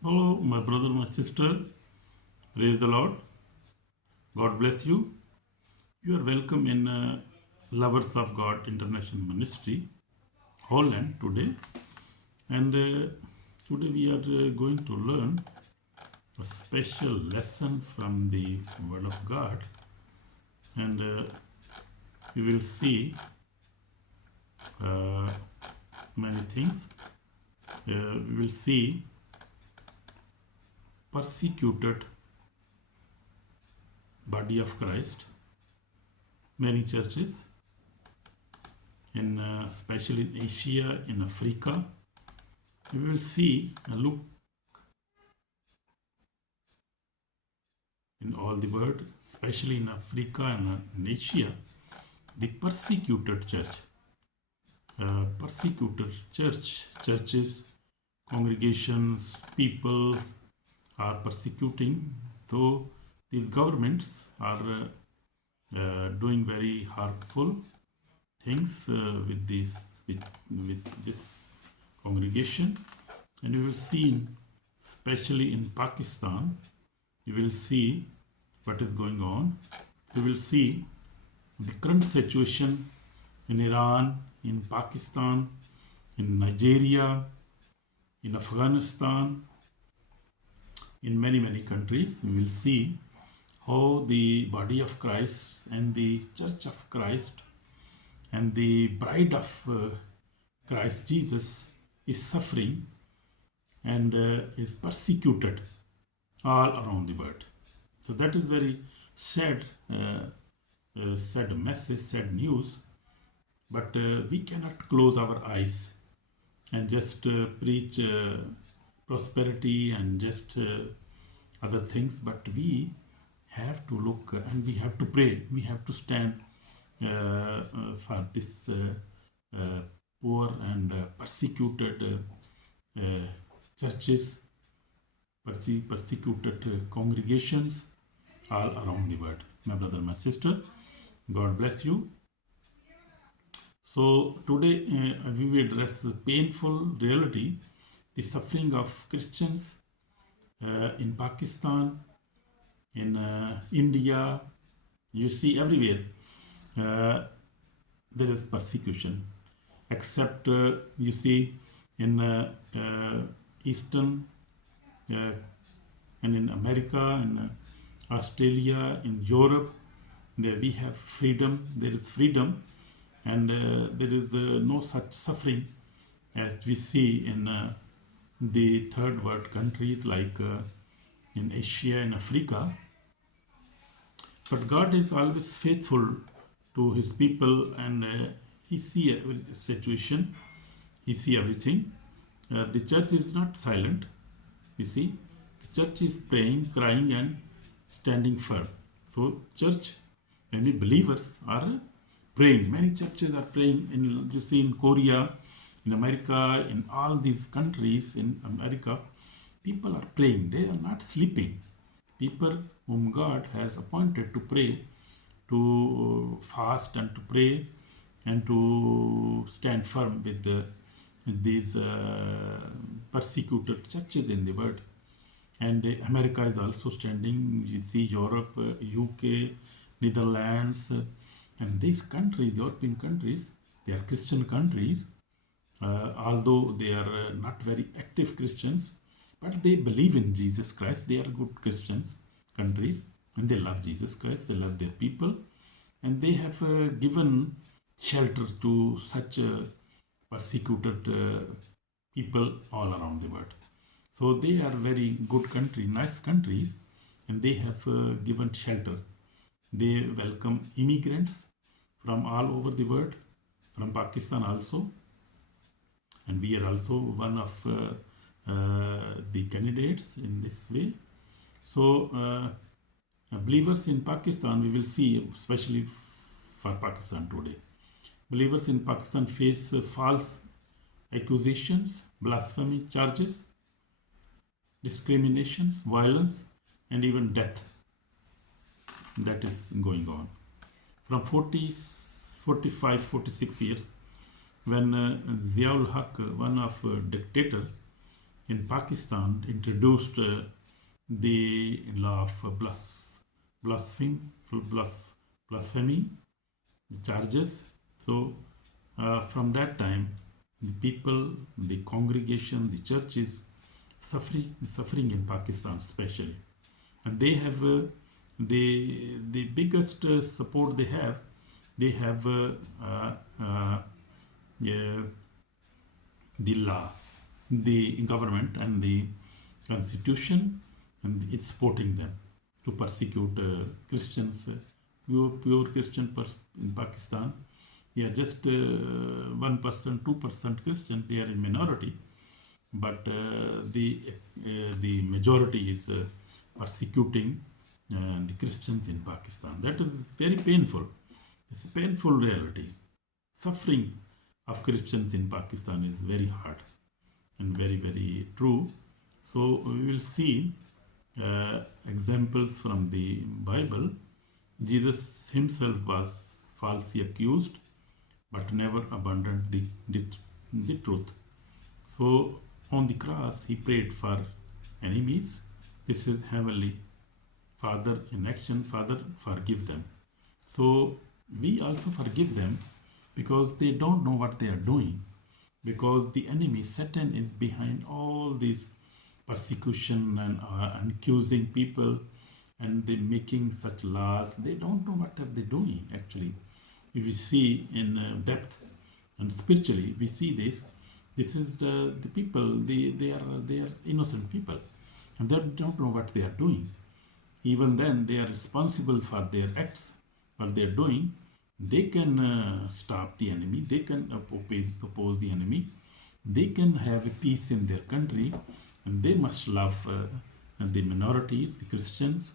Hello, my brother, my sister. Praise the Lord. God bless you. You are welcome in Lovers of God International Ministry Holland today. And today we are going to learn a special lesson from the Word of God. And we will see uh, many things. We will see persecuted body of Christ, many churches, in especially in Asia, in Africa. We will see a look in all the world, especially in Africa and in Asia, the persecuted church. Persecuted churches, congregations, people are persecuting, though these governments are doing very harmful things with, with this congregation. And you will see, especially in Pakistan, you will see what is going on. You will see the current situation in Iran, in Pakistan, in Nigeria, in Afghanistan, in many, many countries. You will see how the body of Christ and the church of Christ and the bride of Christ Jesus is suffering and is persecuted all around the world. So that is very sad, sad message, sad news. But we cannot close our eyes and just preach prosperity and just other things. But we have to look and we have to pray. We have to stand for this poor and persecuted churches, persecuted congregations all around the world. My brother, my sister, God bless you. So today we will address the painful reality, the suffering of Christians in Pakistan, in India. You see everywhere there is persecution, except you see in Eastern and in America, in Australia, in Europe, there we have freedom. There is freedom, and there is no such suffering as we see in the third world countries like in Asia and Africa. But God is always faithful to His people, and He see every situation. He see everything. The church is not silent. You see, the church is praying, crying, and standing firm. So, church, many believers are praying. Many churches are praying. You see in Korea, in America, in all these countries in America, people are praying. They are not sleeping. People whom God has appointed to pray, to fast and to pray, and to stand firm with these persecuted churches in the world. And America is also standing. You see Europe, UK, Netherlands, and these countries, European countries, they are Christian countries, although they are not very active Christians, but they believe in Jesus Christ. They are good Christians countries, and they love Jesus Christ. They love their people, and they have given shelter to such persecuted people all around the world. So they are very good country, nice countries, and they have given shelter. They welcome immigrants from all over the world, from Pakistan also, and we are also one of the candidates in this way. So believers in Pakistan, we will see, especially for Pakistan today, believers in Pakistan face false accusations, blasphemy charges, discriminations, violence, and even death. That is going on. From 45, 46 years, when Ziaul Haq, one of dictator, in Pakistan introduced the law of blasphemy, blasphemy charges. So from that time, the people, the congregation, the churches suffering in Pakistan especially, and they have the biggest support they have. They have yeah, the law, the government, and the constitution, and it's supporting them to persecute Christians, pure Christian in Pakistan. They are just 1%, 2% Christian. They are in minority, but the majority is persecuting the Christians in Pakistan. That is very painful. It's a painful reality. Suffering of Christians in Pakistan is very hard and very, very true. So we will see examples from the Bible. Jesus himself was falsely accused, but never abandoned the truth. So on the cross, he prayed for enemies. This is Heavenly Father in action. Father, forgive them. So we also forgive them because they don't know what they are doing. Because the enemy, Satan, is behind all this persecution and accusing people, and they making such laws. They don't know what are they doing actually. If we see in depth and spiritually, we see this. This is the people. They are innocent people, and they don't know what they are doing. Even then, they are responsible for their acts, what they are doing. They can stop the enemy. They can oppose the enemy. They can have a peace in their country, and they must love the minorities, the Christians,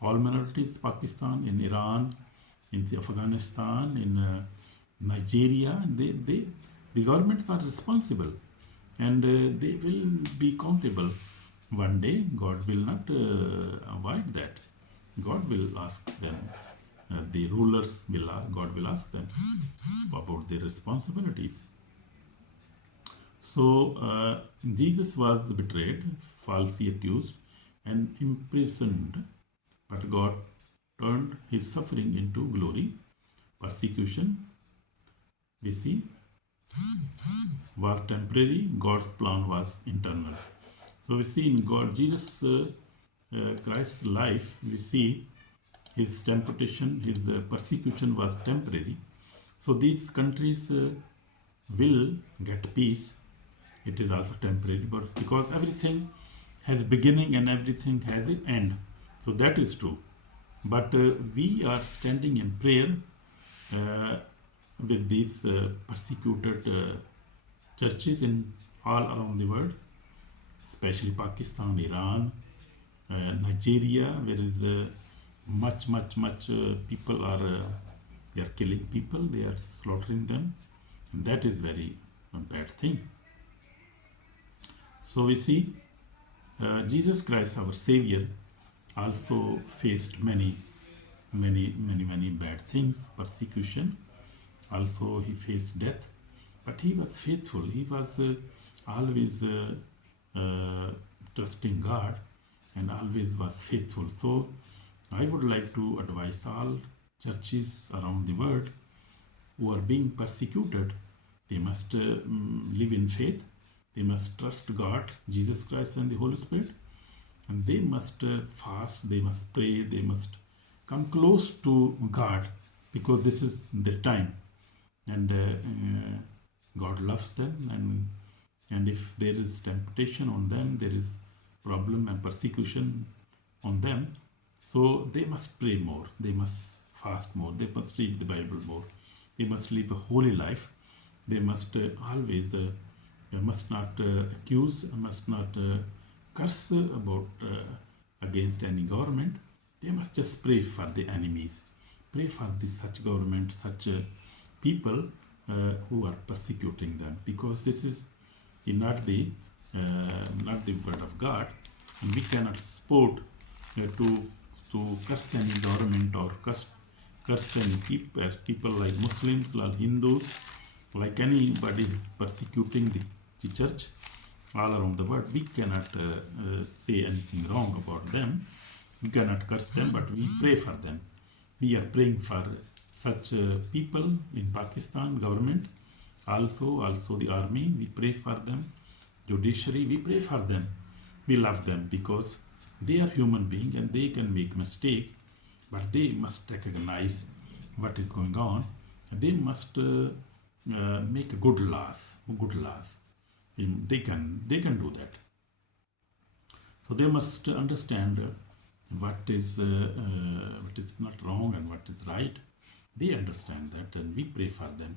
all minorities, Pakistan, in Iran, in Afghanistan, in Nigeria. The governments are responsible, and they will be accountable. One day, God will not avoid that. God will ask them. The rulers God will ask them about their responsibilities. So Jesus was betrayed, falsely accused, and imprisoned, but God turned his suffering into glory. Persecution, we see, was temporary. God's plan was internal. So we see in Jesus Christ's life, we see his temptation, his persecution was temporary. So these countries will get peace. It is also temporary, but because everything has beginning and everything has an end. So that is true. But we are standing in prayer with these persecuted churches in all around the world, especially Pakistan, Iran, Nigeria, where is much people are they are killing people, they are slaughtering them, and that is very bad thing. So we see Jesus Christ, our Savior, also faced many bad things, persecution. Also he faced death, but he was faithful. He was always trusting God, and always was faithful. So I would like to advise all churches around the world who are being persecuted. They must live in faith. They must trust God, Jesus Christ, and the Holy Spirit. And they must fast. They must pray. They must come close to God, because this is the time. And God loves them. And if there is temptation on them, there is problem and persecution on them, so they must pray more, they must fast more, they must read the Bible more, they must live a holy life. They must always must not accuse, must not curse about against any government. They must just pray for the enemies, pray for such government, such people who are persecuting them, because this is not the word of God, and we cannot support to curse any government or curse any people like Muslims, like Hindus, like anybody is persecuting the church all around the world. We cannot say anything wrong about them. We cannot curse them, but we pray for them. We are praying for such people in Pakistan government, also the army. We pray for them. Judiciary, we pray for them. We love them because they are human beings and they can make mistake, but they must recognize what is going on. And they must make good laws. They can do that. So they must understand what is not wrong and what is right. They understand that, and we pray for them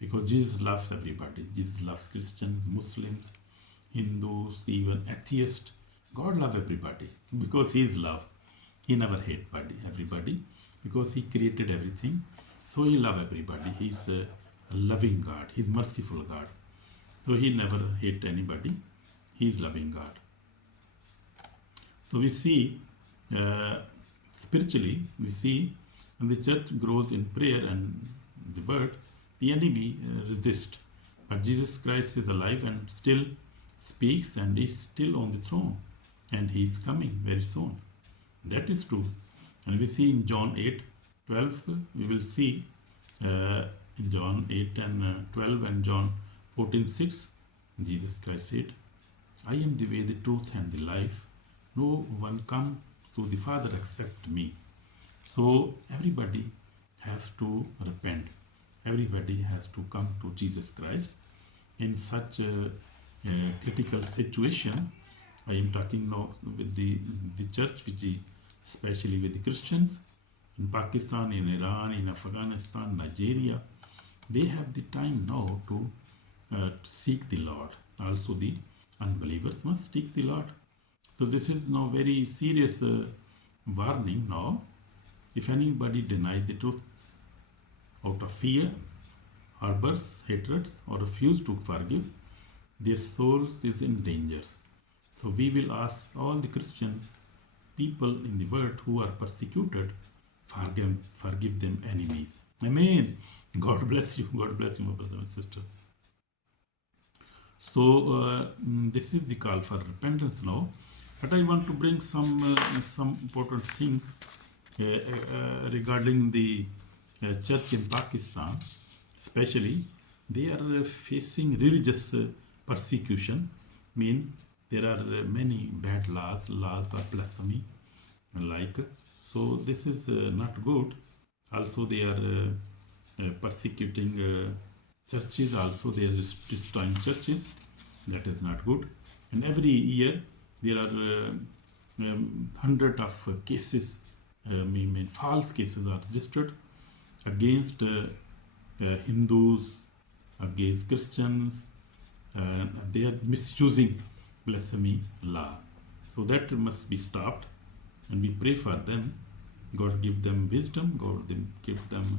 because Jesus loves everybody. Jesus loves Christians, Muslims, Hindus, even atheists. God loves everybody because He is love. He never hate everybody because He created everything. So He loves everybody. He's a loving God. He's merciful God. So He never hate anybody. He's loving God. So we see spiritually, we see when the church grows in prayer and the word, the enemy resists. But Jesus Christ is alive and still speaks and is still on the throne. And He is coming very soon. That is true. And we see in John 8:12, we will see in John 8 and 12 and John 14:6, Jesus Christ said, I am the way, the truth, and the life. No one comes to the Father except me. So everybody has to repent. Everybody has to come to Jesus Christ. In such a critical situation, I am talking now with the church, especially with the Christians in Pakistan, in Iran, in Afghanistan, Nigeria. They have the time now to seek the Lord. Also the unbelievers must seek the Lord. So this is now very serious warning now. If anybody denies the truth out of fear, harbors hatred, or refuse to forgive, their souls is in danger. So we will ask all the Christian people in the world who are persecuted, forgive them enemies. Amen. God bless you. God bless you, my brother and sister. So this is the call for repentance now. But I want to bring some important things regarding the church in Pakistan. Especially, they are facing religious persecution. There are many bad laws of blasphemy, so this is not good. Also, they are persecuting churches. Also, they are destroying churches. That is not good. And every year there are hundreds of cases. False cases are registered against Hindus, against Christians. They are misusing blasphemy law. So that must be stopped, and we pray for them. God give them wisdom. God give them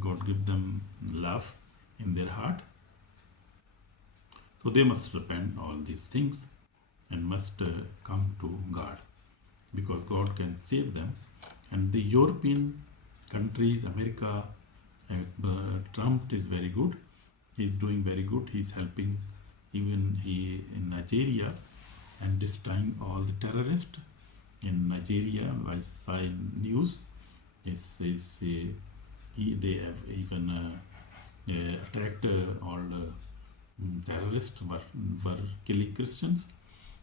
God give them love in their heart. So they must repent all these things and must come to God, because God can save them. And the European countries, America, Trump is very good. He's doing very good. He's helping even in Nigeria and destroying all the terrorists in Nigeria. I saw in news. They have even attacked all terrorists were killing Christians.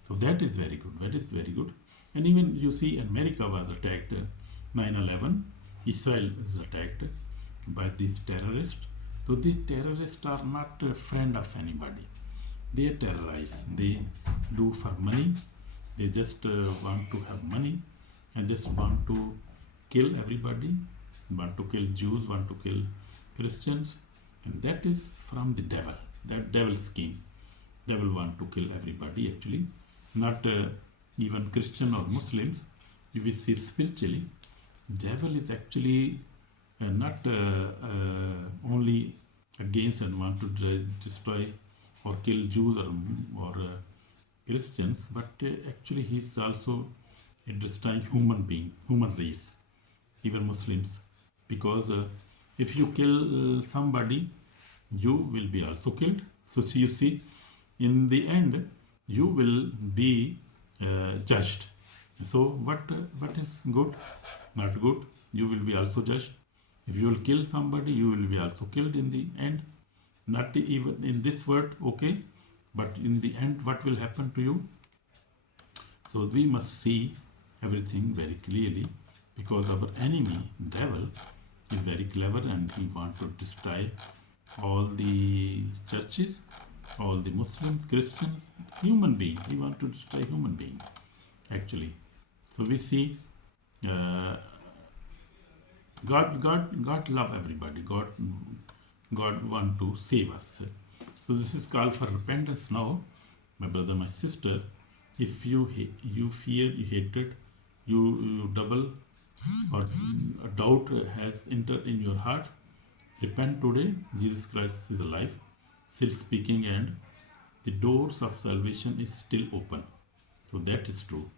So that is very good. That is very good. And even you see America was attacked, 9/11. Israel is attacked by these terrorists. So these terrorists are not a friend of anybody. They terrorize. They do for money. They just want to have money and just want to kill everybody, want to kill Jews, want to kill Christians. And that is from the devil, that devil scheme. Devil want to kill everybody actually, not even Christian or Muslims. If we see spiritually, devil is actually not only against and want to destroy or kill Jews or Christians, but actually he is also destroying human race, even Muslims, because if you kill somebody, you will be also killed. So you see, in the end, you will be judged. So what is good, not good, you will be also judged. If you will kill somebody, you will be also killed in the end. Not even in this world, okay, but in the end, what will happen to you? So we must see everything very clearly, because our enemy, devil, is very clever and he wants to destroy all the churches, all the Muslims, Christians, human being. He wants to destroy human being, actually. So we see God love everybody. God want to save us. So this is called for repentance now, my brother, my sister. If you fear, you hatred, you double, or a doubt has entered in your heart, repent today. Jesus Christ is alive, still speaking, and the doors of salvation is still open. So that is true.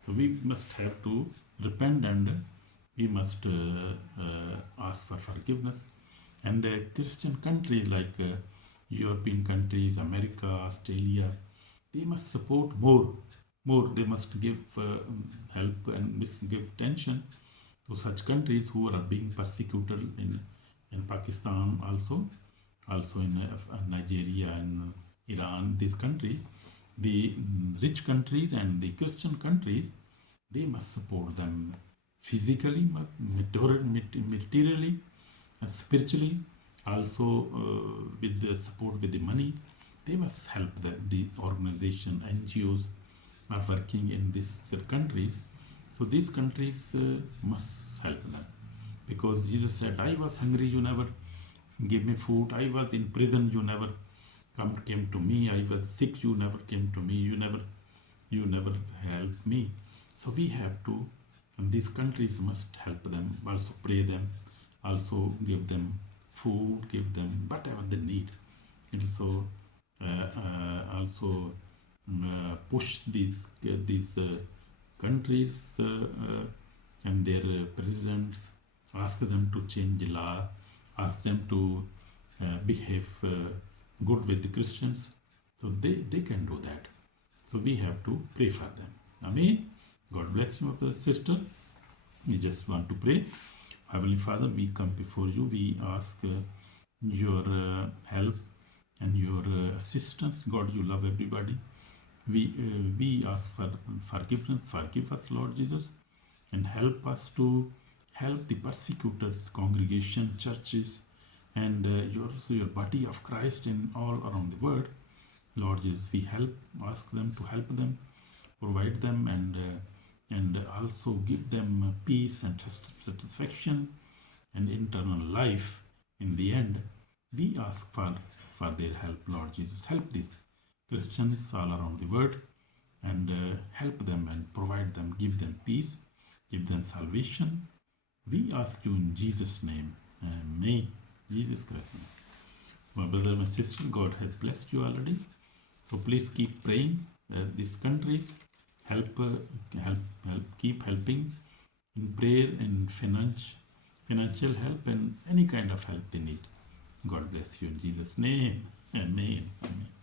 So we must have to repent, and we must ask for forgiveness. And Christian countries like European countries, America, Australia, they must support more. They must give help and give attention to such countries who are being persecuted in Pakistan, also in Nigeria and Iran. These countries, the rich countries and the Christian countries, they must support them physically, materially, spiritually, also with the support with the money. They must help the organization, NGOs are working in these countries. So these countries must help them, because Jesus said, I was hungry, you never gave me food. I was in prison, you never came to me. I was sick, you never came to me. You never helped me. So we have to, and these countries must help them, also pray them, also give them food, give them whatever they need. And so also push these countries and their presidents, ask them to change the law, ask them to behave good with the Christians. So they can do that. So we have to pray for them. Amen. God bless you, my brother, sister. We just want to pray. Heavenly Father, we come before you. We ask your help and your assistance. God, you love everybody. We ask for forgiveness. Forgive us, Lord Jesus, and help us to help the persecuted congregation, churches, and your body of Christ in all around the world. Lord Jesus, we ask them to help them, provide them, and also give them peace and satisfaction and eternal life in the end. We ask for their help, Lord Jesus. Help these Christians all around the world, and help them and provide them, give them peace, give them salvation. We ask you in Jesus' name. Amen. Jesus Christ. So my brother, my sister, God has blessed you already. So please keep praying. These countries, help, keep helping in prayer and financial help and any kind of help they need. God bless you in Jesus' name. Amen. Amen.